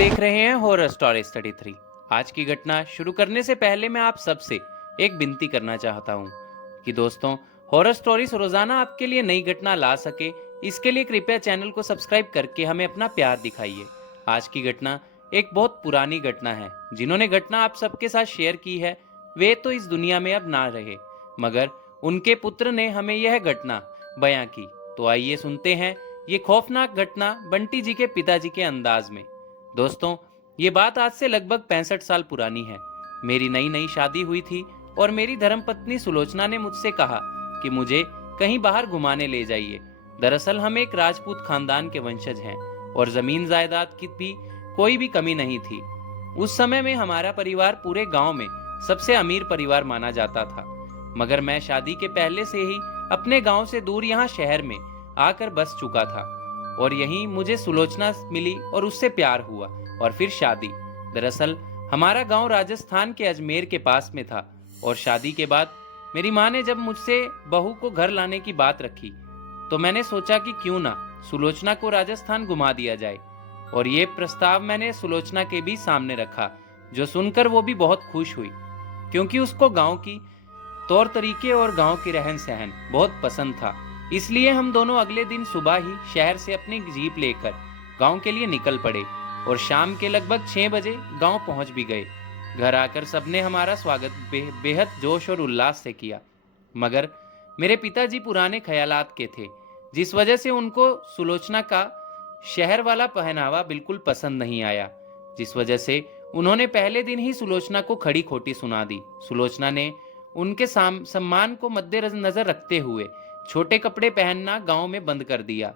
देख रहे हैं हॉरर स्टोरी स्टडी 3। आज की घटना शुरू करने से पहले मैं आप सबसे एक विनती करना चाहता हूँ कि दोस्तों, हॉरर स्टोरीज रोजाना आपके लिए नई घटना ला सके, इसके लिए कृपया चैनल को सब्सक्राइब करके हमें अपना प्यार दिखाइए। आज की घटना एक बहुत पुरानी घटना है। जिन्होंने घटना आप सबके साथ शेयर की है वे तो इस दुनिया में अब ना रहे, मगर उनके पुत्र ने हमें यह घटना बयां की। तो आइए सुनते हैं ये खौफनाक घटना बंटी जी के पिताजी के अंदाज में। दोस्तों, ये बात आज से लगभग 65 साल पुरानी है। मेरी नई नई शादी हुई थी और मेरी धर्मपत्नी सुलोचना ने मुझसे कहा कि मुझे कहीं बाहर घुमाने ले जाइए। दरअसल हम एक राजपूत खानदान के वंशज हैं और जमीन जायदाद की भी कोई भी कमी नहीं थी। उस समय में हमारा परिवार पूरे गांव में सबसे अमीर परिवार माना जाता था, मगर मैं शादी के पहले से ही अपने गांव से दूर यहाँ शहर में आकर बस चुका था और यहीं मुझे सुलोचना मिली और उससे प्यार हुआ और फिर शादी। दरअसल हमारा गांव राजस्थान के अजमेर के पास में था और शादी के बाद मेरी माँ ने जब मुझसे बहू को घर लाने की बात रखी तो मैंने सोचा कि क्यों ना सुलोचना को राजस्थान घुमा दिया जाए। और ये प्रस्ताव मैंने सुलोचना के भी सामने रखा, जो सुनकर वो भी बहुत खुश हुई, क्योंकि उसको गांव की तौर तरीके और गांव की रहन सहन बहुत पसंद था। इसलिए हम दोनों अगले दिन सुबह ही शहर से अपनी जीप लेकर गांव के लिए निकल पड़े और शाम के लगभग 6 बजे गांव पहुंच भी गए। घर आकर सबने हमारा स्वागत बेहद जोश और उल्लास से किया, मगर मेरे पिताजी पुराने ख्यालात के थे, जिस वजह से उनको सुलोचना का शहर वाला पहनावा बिल्कुल पसंद नहीं आया, जिस वजह से उन्होंने पहले दिन ही सुलोचना को खड़ी खोटी सुना दी। सुलोचना ने उनके सम्मान को मद्देनजर रखते हुए छोटे कपड़े पहनना गांव में बंद कर दिया।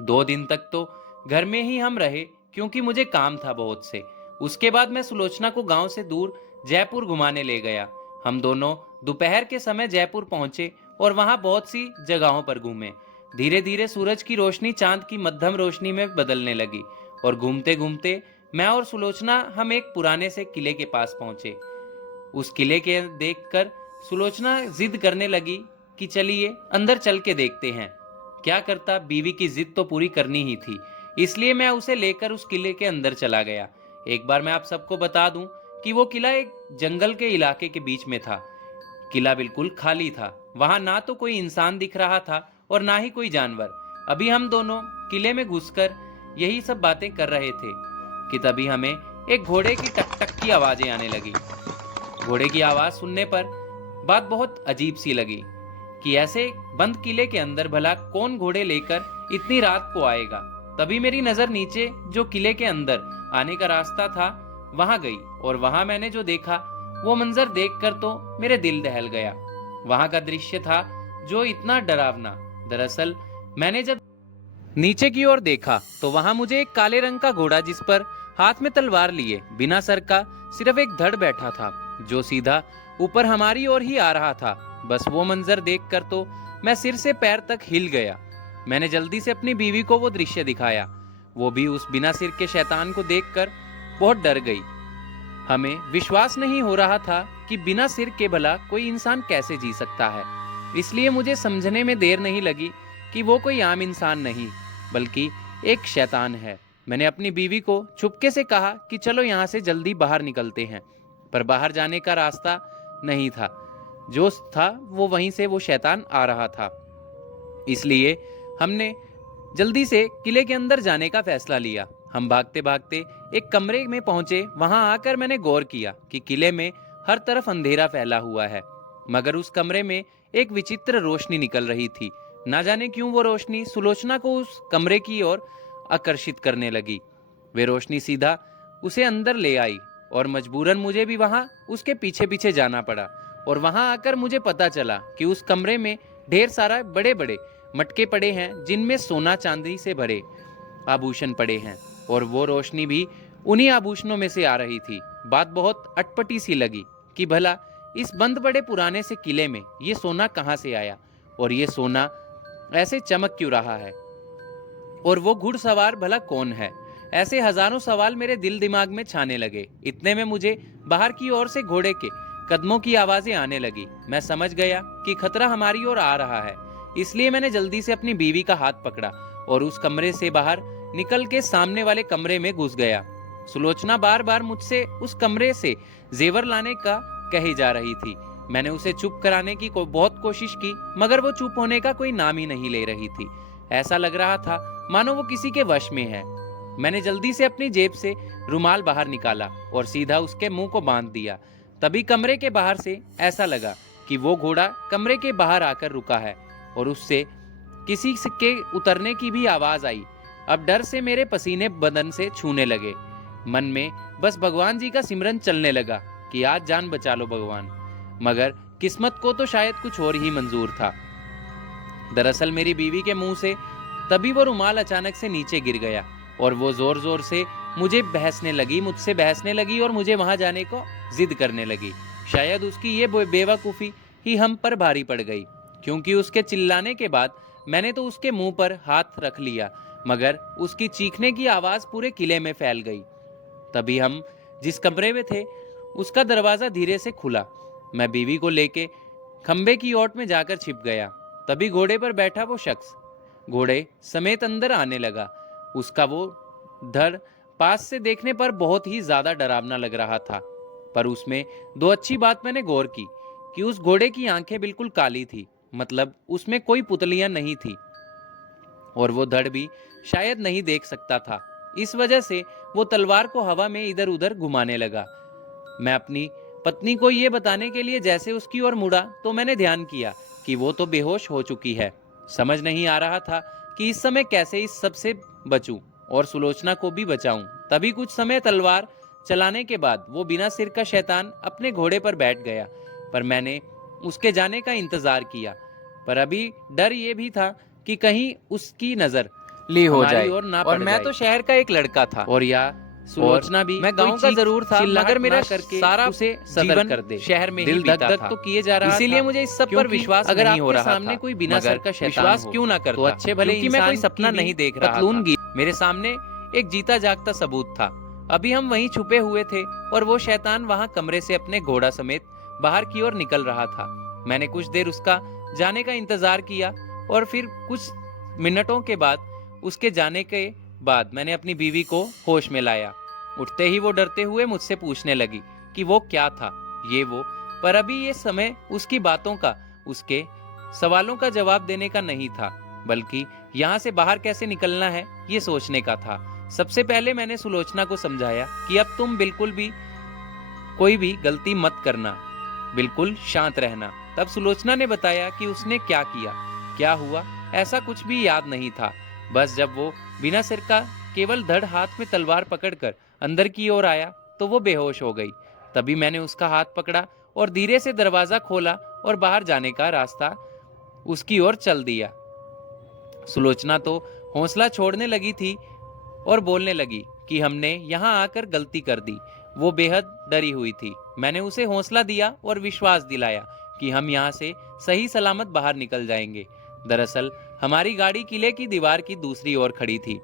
2 दिन तक तो घर में ही हम रहे, क्योंकि मुझे काम था बहुत से। उसके बाद मैं सुलोचना को गांव से दूर जयपुर घुमाने ले गया। हम दोनों दोपहर के समय जयपुर पहुंचे और वहां बहुत सी जगहों पर घूमे। धीरे धीरे सूरज की रोशनी चांद की मध्यम रोशनी में बदलने लगी और घूमते घूमते मैं और सुलोचना हम एक पुराने से किले के पास पहुंचे। उस किले के देखकर सुलोचना जिद करने लगी कि चलिए अंदर चल के देखते हैं। क्या करता, बीवी की जिद तो पूरी करनी ही थी, इसलिए मैं उसे लेकर उस किले के अंदर चला गया। एक बार मैं आप सबको बता दूं कि वो किला एक जंगल के इलाके के बीच में था। किला बिल्कुल खाली था, वहां ना तो कोई इंसान दिख रहा था और ना ही कोई जानवर। अभी हम दोनों किले में घुसकर यही सब बातें कर रहे थे कि तभी हमें एक घोड़े की टक टक की आवाजें आने लगी। घोड़े की आवाज सुनने पर बात बहुत अजीब सी लगी कि ऐसे बंद किले के अंदर भला कौन घोड़े लेकर इतनी रात को आएगा। तभी मेरी नजर नीचे जो किले के अंदर आने का रास्ता था वहां गई और वहां मैंने जो देखा वो मंजर देखकर तो मेरे दिल दहल गया। वहां का दृश्य था जो इतना डरावना। दरअसल मैंने जब नीचे की ओर देखा तो वहां मुझे एक काले रंग का घोड़ा, जिस पर हाथ में तलवार लिए बिना सर का सिर्फ एक धड़ बैठा था, जो सीधा ऊपर हमारी ओर ही आ रहा था। बस वो मंजर देखकर तो मैं सिर से पैर तक हिल गया। मैंने जल्दी से अपनी बीवी को वो दृश्य दिखाया। वो भी उस बिना सिर के शैतान को देखकर बहुत डर गई। हमें विश्वास नहीं हो रहा था कि बिना सिर के भला कोई इंसान कैसे जी सकता है। इसलिए मुझे समझने में देर नहीं लगी कि वो कोई आम इंसान नहीं बल्कि एक शैतान है। मैंने अपनी बीवी को चुपके से कहा कि चलो यहाँ से जल्दी बाहर निकलते हैं, पर बाहर जाने का रास्ता नहीं था। जो था वो वहीं से वो शैतान आ रहा था। इसलिए हमने जल्दी से किले के अंदर जाने का फैसला लिया। हम भागते भागते एक कमरे में पहुंचे। वहां आकर मैंने गौर किया कि किले में हर तरफ अंधेरा फैला हुआ है, मगर उस कमरे में एक विचित्र रोशनी निकल रही थी। ना जाने क्यों वो रोशनी सुलोचना को उस कमरे की ओर आकर्षित करने लगी। वे रोशनी सीधा उसे अंदर ले आई और मजबूरन मुझे भी वहां उसके पीछे पीछे जाना पड़ा। और वहां आकर मुझे पता चला कि उस कमरे में ढेर सारा बड़े बड़े मटके पड़े हैं, जिनमें सोना चांदी से भरे आभूषण पड़े हैं, और वो रोशनी भी उन्हीं आभूषणों में से आ रही थी। बात बहुत अटपटी सी लगी कि भला इस बंद बड़े पुराने से किले में ये सोना कहां से आया और ये सोना ऐसे चमक क्यों रहा है, और वो घुड़सवार भला कौन है। ऐसे हजारों सवाल मेरे दिल दिमाग में छाने लगे। इतने में मुझे बाहर की ओर से घोड़े के कदमों की आवाजें आने लगी। मैं समझ गया कि खतरा हमारी ओर आ रहा है, इसलिए मैंने जल्दी से अपनी बीवी का हाथ पकड़ा और उस कमरे से बाहर निकल के सामने वाले कमरे में घुस गया। सुलोचना बार बार मुझसे उस कमरे से जेवर लाने का कही जा रही थी। मैंने उसे चुप कराने की बहुत कोशिश की, मगर वो चुप होने का कोई नाम ही नहीं ले रही थी। ऐसा लग रहा था मानो वो किसी के वश में है। मैंने जल्दी से अपनी जेब से रुमाल बाहर निकाला और सीधा उसके मुंह को बांध दिया। तभी कमरे के बाहर से ऐसा लगा कि वो घोड़ा कमरे के बाहर आकर रुका है और उससे किसी के उतरने की भी आवाज आई। अब डर से मेरे पसीने बदन से छूने लगे। मन में बस भगवान जी का सिमरन चलने लगा कि आज जान बचा लो भगवान। मगर किस्मत को तो शायद कुछ और ही मंजूर था। दरअसल मेरी बीवी के मुंह से तभी वो रुमाल अचानक से नीचे गिर गया और वो जोर जोर से मुझसे बहसने लगी और मुझे वहां जाने को जिद करने लगी। शायद उसकी ये बेवकूफी ही हम पर भारी पड़ गई, क्योंकि उसके चिल्लाने के बाद मैंने तो उसके मुंह पर हाथ रख लिया, मगर उसकी चीखने की आवाज पूरे किले में फैल गई। तभी हम जिस कमरे में थे उसका दरवाजा धीरे से खुला। मैं बीवी को लेके खंबे की ओट में जाकर छिप गया। तभी घोड़े पर बैठा वो शख्स घोड़े समेत अंदर आने लगा। उसका वो धड़ पास से देखने पर बहुत ही ज्यादा डरावना लग रहा था, पर उसमें दो अच्छी बात मैंने गौर की कि उस घोड़े की आंखें बिल्कुल काली थी, मतलब उसमें कोई पुतलियां नहीं थी और वो धड़ भी शायद नहीं देख सकता था। इस वजह से वो तलवार को हवा में इधर उधर घुमाने लगा। मैं अपनी पत्नी को ये बताने के लिए जैसे उसकी ओर मुड़ा तो मैंने ध्यान किया कि वो तो बेहोश हो चुकी है। समझ नहीं आ रहा था कि इस समय कैसे इस सब से बचूं और सुलोचना को भी बचाऊं। तभी कुछ समय तलवार चलाने के बाद वो बिना सिर का शैतान अपने घोड़े पर बैठ गया, पर मैंने उसके जाने का इंतजार किया। पर अभी डर ये भी था कि कहीं उसकी नजर ली हो जाए और ना पड़ जाए। मैं तो शहर का एक लड़का था और या सुलोचना भी मैं गांव का जरूर था, मगर मेरा करके सारा उसे जीवन कर दे शहर में दिल धक धक तो किए जा रहा था। इसीलिए मुझे इस सब पर विश्वास अगर नहीं हो रहा सामने कोई बिना सर का शैतान विश्वास क्यों ना करता, तो अच्छे भले कि मैं कोई सपना नहीं देख रहा था। मेरे सामने एक जीता जागता सबूत था। अभी हम वहीं छुपे हुए थे और वो शैतान वहां कमरे से अपने घोड़ा समेत बाहर की ओर निकल रहा था। मैंने कुछ देर उसका जाने का इंतजार किया और फिर कुछ मिनटों के बाद उसके जाने के बाद मैंने अपनी बीवी को होश में लाया। उठते ही वो डरते हुए मुझसे पूछने लगी कि वो क्या था ये वो, पर अभी ये समय उसकी बातों का, उसके सवालों का जवाब देने का नहीं था, बल्कि यहाँ से बाहर कैसे निकलना है ये सोचने का था। सबसे पहले मैंने सुलोचना को समझाया कि अब तुम बिल्कुल भी कोई भी गलती मत करना, बिल्कुल शांत रहना। तब सुलोचना ने बताया कि उसने क्या किया, क्या हुआ, ऐसा कुछ भी याद नहीं था। बस जब वो बिना सिर का केवल धड़ हाथ में तलवार पकड़कर अंदर की ओर आया तो वो बेहोश हो गई। तभी मैंने उसका हाथ पकड़ा और धीरे से दरवाजा खोला और बाहर जाने का रास्ता उसकी ओर चल दिया। सुलोचना तो हौसला छोड़ने लगी थी और बोलने लगी कि हमने यहाँ आकर गलती कर दी। वो बेहद डरी हुई थी। मैंने उसे हौसला दिया और विश्वास दिलाया कि हम यहाँ से सही सलामत बाहर निकल जाएंगे। दरअसल हमारी गाड़ी किले की दीवार की दूसरी ओर खड़ी थी।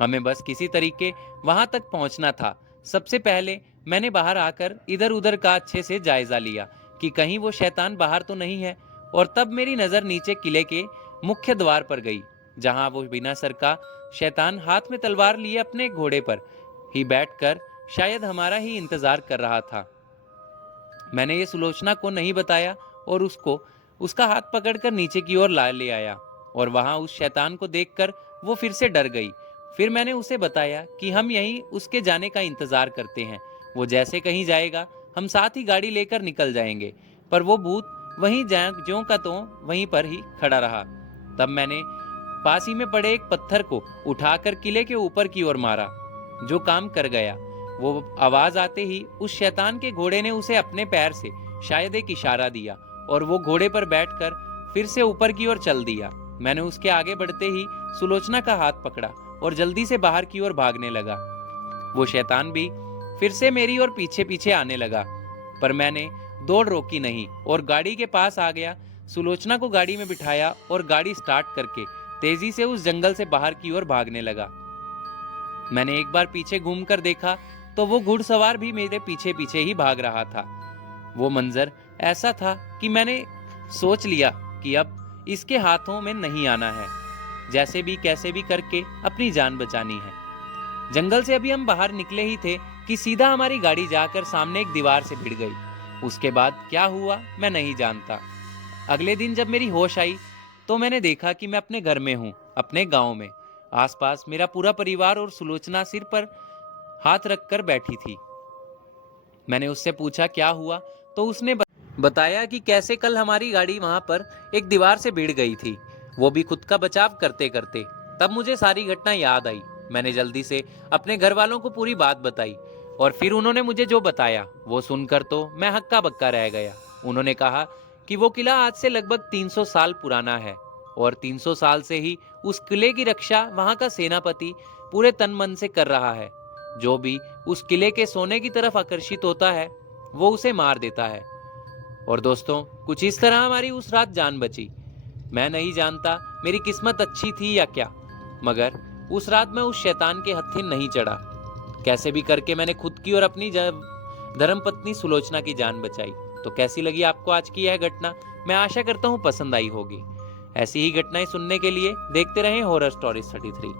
हमें बस किसी तरीके वहां तक पहुंचना था। सबसे पहले मैंने बाहर आकर इधर उधर का अच्छे से जायजा लिया कि कहीं वो शैतान बाहर तो नहीं है, और तब मेरी नजर नीचे किले के मुख्य द्वार पर गई, जहां वो बिना सर का शैतान हाथ में तलवार लिए अपने घोड़े पर ही बैठकर शायद हमारा ही इंतजार कर रहा था। मैंने ये सुलोचना को नहीं बताया और उसको उसका हाथ पकड़कर नीचे की ओर ले आया, और वहां उस शैतान को देखकर वो फिर से डर गई। फिर मैंने उसे बताया कि हम यहीं उसके जाने का इंतजार करते हैं, वो जैसे कहीं जाएगा हम साथ ही गाड़ी लेकर निकल जाएंगे। पर वो भूत वहीं ज्यों का त्यों वहीं पर ही खड़ा रहा। तब मैंने पास ही में पड़े एक पत्थर को उठाकर किले के ऊपर की ओर मारा, जो काम कर गया। वो आवाज आते ही उस शैतान के घोड़े ने उसे अपने पैर से शायद एक इशारा दिया और वो घोड़े पर बैठकर फिर से ऊपर की ओर चल दिया। मैंने उसके आगे बढ़ते ही सुलोचना का हाथ पकड़ा और जल्दी से बाहर की ओर भागने लगा। वो शैतान भी फिर से मेरी ओर पीछे पीछे आने लगा, पर मैंने दौड़ रोकी नहीं और गाड़ी के पास आ गया। सुलोचना को गाड़ी में बिठाया और गाड़ी स्टार्ट करके तेजी से उस जंगल से बाहर की ओर भागने लगा। मैंने एक बार पीछे घूमकर देखा तो वो घुड़सवार भी मेरे पीछे पीछे ही भाग रहा था। वो मंजर ऐसा था कि मैंने सोच लिया कि अब इसके हाथों में नहीं आना है। जैसे भी कैसे भी करके अपनी जान बचानी है। जंगल से अभी हम बाहर निकले ही थे कि सीधा हमारी गाड़ी जाकर सामने एक दीवार से भिड़ गई। उसके बाद क्या हुआ मैं नहीं जानता। अगले दिन जब मेरी होश आई तो मैंने देखा कि मैं अपने घर में हूँ, अपने गांव में। आसपास मेरा पूरा परिवार और सुलोचना सिर पर हाथ रखकर बैठी थी। मैंने उससे पूछा क्या हुआ, तो उसने बताया कि कैसे कल हमारी गाड़ी वहां पर एक दीवार से भिड़ गई थी, वो भी खुद का बचाव करते करते। तब मुझे सारी घटना याद आई। मैंने जल्दी से अपने घर वालों को पूरी बात बताई और फिर उन्होंने मुझे जो बताया वो सुनकर तो मैं हक्का बक्का रह गया। उन्होंने कहा कि वो किला आज से लगभग 300 साल पुराना है और 300 साल से ही उस किले की रक्षा वहां का सेनापति पूरे तन मन से कर रहा है। जो भी उस किले के सोने की तरफ आकर्षित होता है वो उसे मार देता है। और दोस्तों, कुछ इस तरह हमारी उस रात जान बची। मैं नहीं जानता मेरी किस्मत अच्छी थी या क्या, मगर उस रात मैं उस शैतान के हत्थे नहीं चढ़ा। कैसे भी करके मैंने खुद की और अपनी धर्मपत्नी सुलोचना की जान बचाई। तो कैसी लगी आपको आज की यह घटना? मैं आशा करता हूँ पसंद आई होगी। ऐसी ही घटनाएं सुनने के लिए देखते रहें हॉरर स्टोरीज 33।